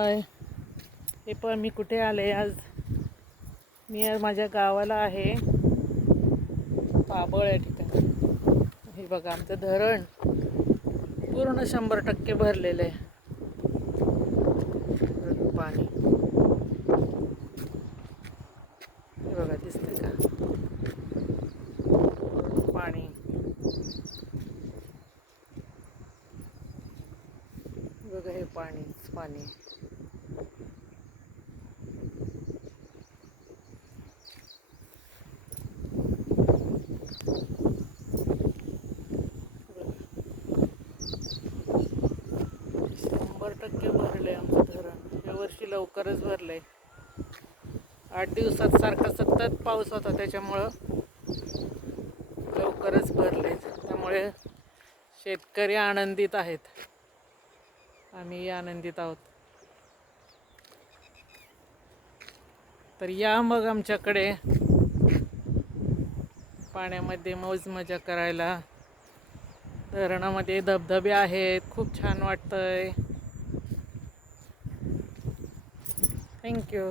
हाय हे पण मी कुठे आले आज? मी आज माझ्या गावाला आहे. पाबळ या ठिकाणी हे बघा आमचं धरण पूर्ण शंभर टक्के भरलेलं आहे. पाणी हे बघा दिसतंय का पूर्ण पाणी बघा हे पाणीच पाणी. शंभर टक्के भरले आमचं धरण. यावर्षी लवकरच भरलंय. आठ दिवसात सारखा सतत पाऊस होता त्याच्यामुळं लवकरच भरले त्यामुळे शेतकरी आनंदित आहेत. आम्ही आनंदित आहोत. तर या मग आमच्याकडे पाण्यामध्ये मौज मजा करायला. धरणामध्ये धबधबे आहेत खूप छान वाटतंय. थँक्यू